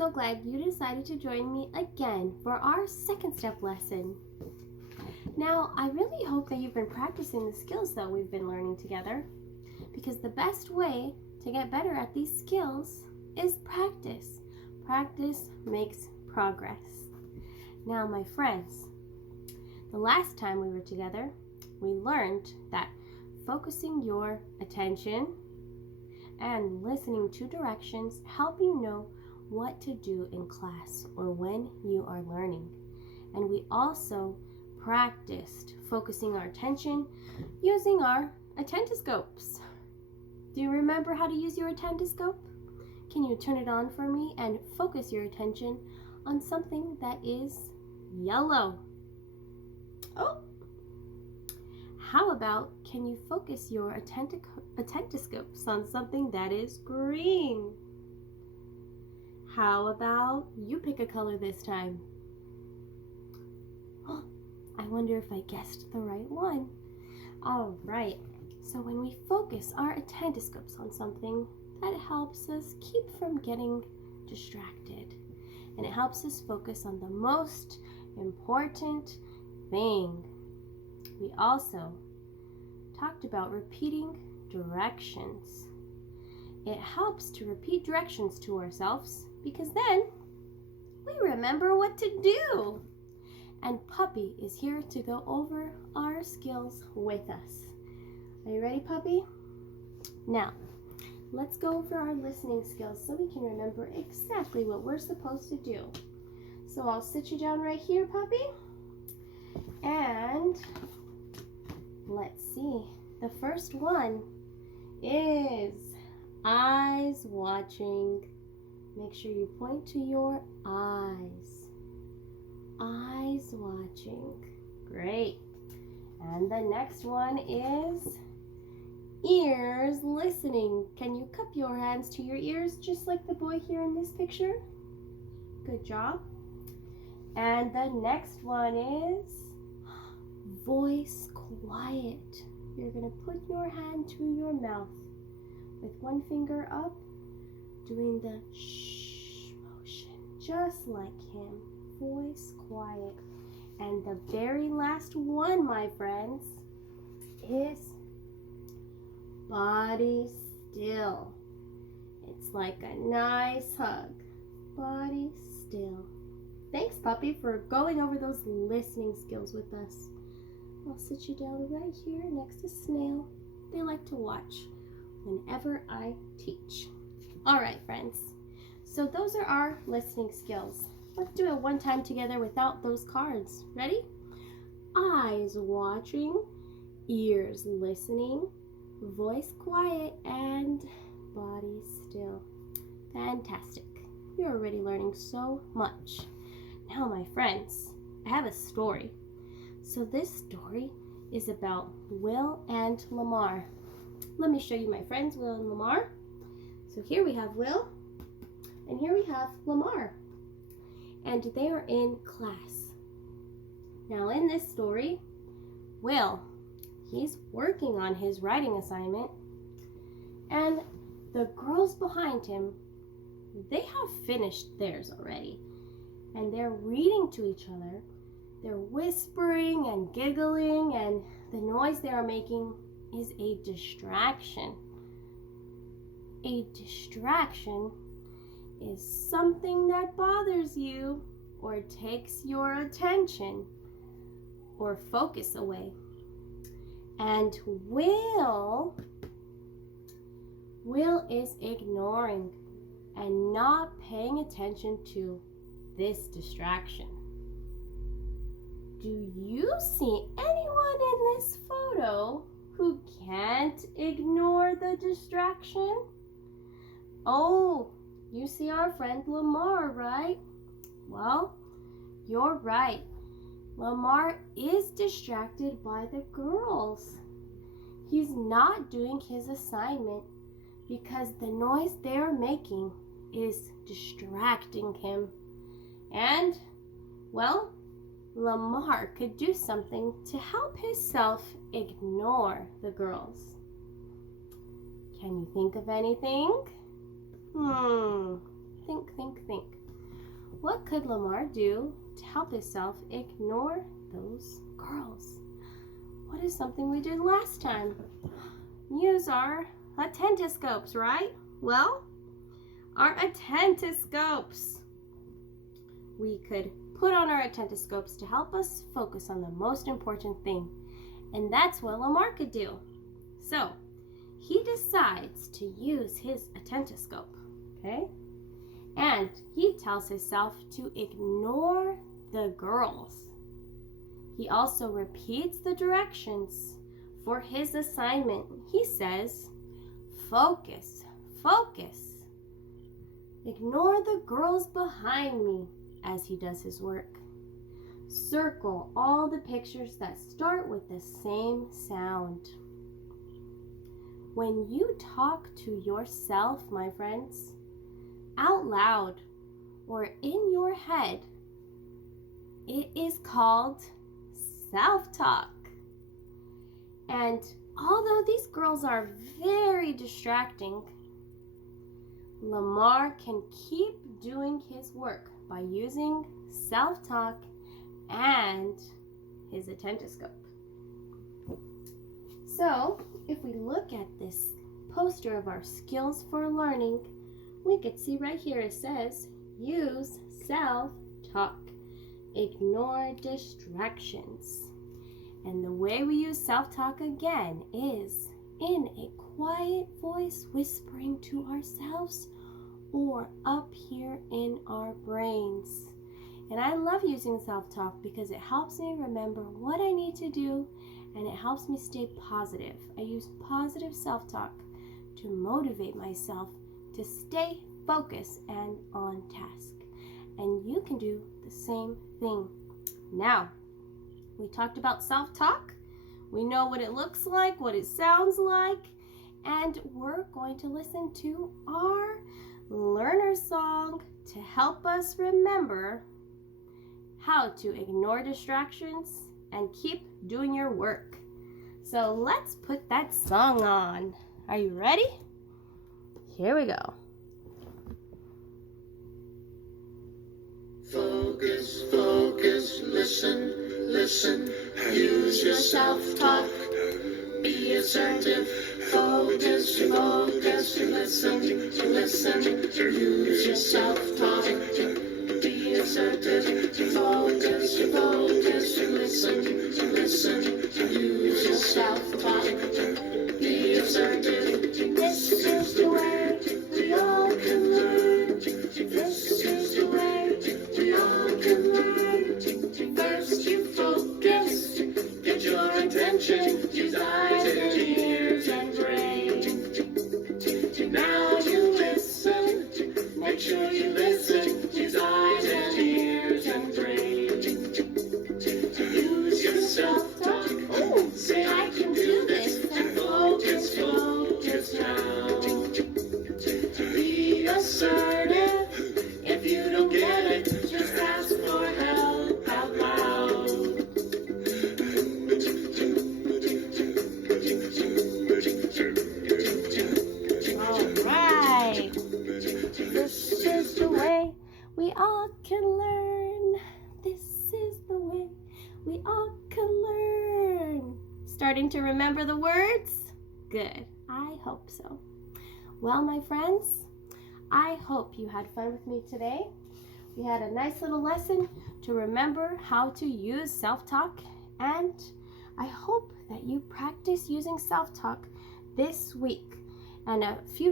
so glad you decided to join me again for our second step lesson. Now, I really hope that you've been practicing the skills that we've been learning together, because the best way to get better at these skills is practice. Practice makes progress. Now, my friends, the last time we were together, we learned that focusing your attention and listening to directions help you know what to do in class or when you are learning. And we also practiced focusing our attention using our attendoscopes. Do you remember how to use your attendoscope? Can you turn it on for me and focus your attention on something that is yellow? Oh! How about, can you focus your attendoscopes on something that is green? How about you pick a color this time? Oh, I wonder if I guessed the right one. All right, so when we focus our attendoscopes on something, that helps us keep from getting distracted. And it helps us focus on the most important thing. We also talked about repeating directions. It helps to repeat directions to ourselves because then we remember what to do. And Puppy is here to go over our skills with us. Are you ready, Puppy? Now, let's go over our listening skills so we can remember exactly what we're supposed to do. So I'll sit you down right here, Puppy. And let's see. The first one is eyes watching. Make sure you point to your eyes. Eyes watching. Great. And the next one is ears listening. Can you cup your hands to your ears just like the boy here in this picture? Good job. And the next one is voice quiet. You're going to put your hand to your mouth with one finger up, doing the shh motion, just like him. Voice quiet. And the very last one, my friends, is body still. It's like a nice hug. Body still. Thanks, Puppy, for going over those listening skills with us. I'll sit you down right here next to Snail. They like to watch whenever I teach. All right, friends. So those are our listening skills. Let's do it one time together without those cards. Ready? Eyes watching, ears listening, voice quiet, and body still. Fantastic. You're already learning so much. Now, my friends, I have a story. So this story is about Will and Lamar. Let me show you my friends, Will and Lamar. So here we have Will, and here we have Lamar. And they are in class. Now in this story, Will, he's working on his writing assignment, and the girls behind him, they have finished theirs already, and they're reading to each other. They're whispering and giggling, and the noise they are making is a distraction. A distraction is something that bothers you or takes your attention or focus away. And Will is ignoring and not paying attention to this distraction. Do you see anyone in this photo who can't ignore the distraction? Oh, you see our friend Lamar, right? Well, you're right. Lamar is distracted by the girls. He's not doing his assignment because the noise they're making is distracting him. And, well, Lamar could do something to help himself ignore the girls. Can you think of anything? Think. what could Lamar do to help himself ignore those girls? What is something we did last time? Use our attentoscopes, right? Well, our attentoscopes. We could put on our attentoscopes to help us focus on the most important thing. And that's what Lamar could do. So, he decides to use his attentoscope, okay? And he tells himself to ignore the girls. He also repeats the directions for his assignment. He says, focus, focus. Ignore the girls behind me as he does his work. Circle all the pictures that start with the same sound. When you talk to yourself, my friends, out loud or in your head, it is called self-talk. And although these girls are very distracting, Lamar can keep doing his work by using self-talk and his attentoscope. So, if we look at this poster of our skills for learning, we could see right here it says, use self-talk. Ignore distractions. And the way we use self-talk again is in a quiet voice whispering to ourselves or up here in our brains. And I love using self-talk because it helps me remember what I need to do and it helps me stay positive. I use positive self-talk to motivate myself to stay focused and on task. And you can do the same thing. Now, we talked about self-talk. We know what it looks like, what it sounds like, and we're going to listen to our learner song to help us remember how to ignore distractions and keep doing your work. So let's put that song on. Are you ready? Here we go. Focus, focus, listen, listen, use your self-talk, be assertive, focus, focus, listen, listen, use your self-talk, be assertive, focus, focus, listen, listen, use your self-talk, be assertive, this is the way we all can learn, this is the way we all can learn. First you focus, get your attention, use eyes and ears and brain. Now you listen, make sure you listen, use eyes and ears and brain. Use your self-talk, say I can do this, and focus, focus now. Be assertive, if you don't get it, just ask for help out loud. All right. This is the way we all can learn. This is the way we all can learn. Starting to remember the words? Good. I hope so. Well, my friends, I hope you had fun with me today. We had a nice little lesson to remember how to use self-talk, and I hope that you practice using self-talk this week and a few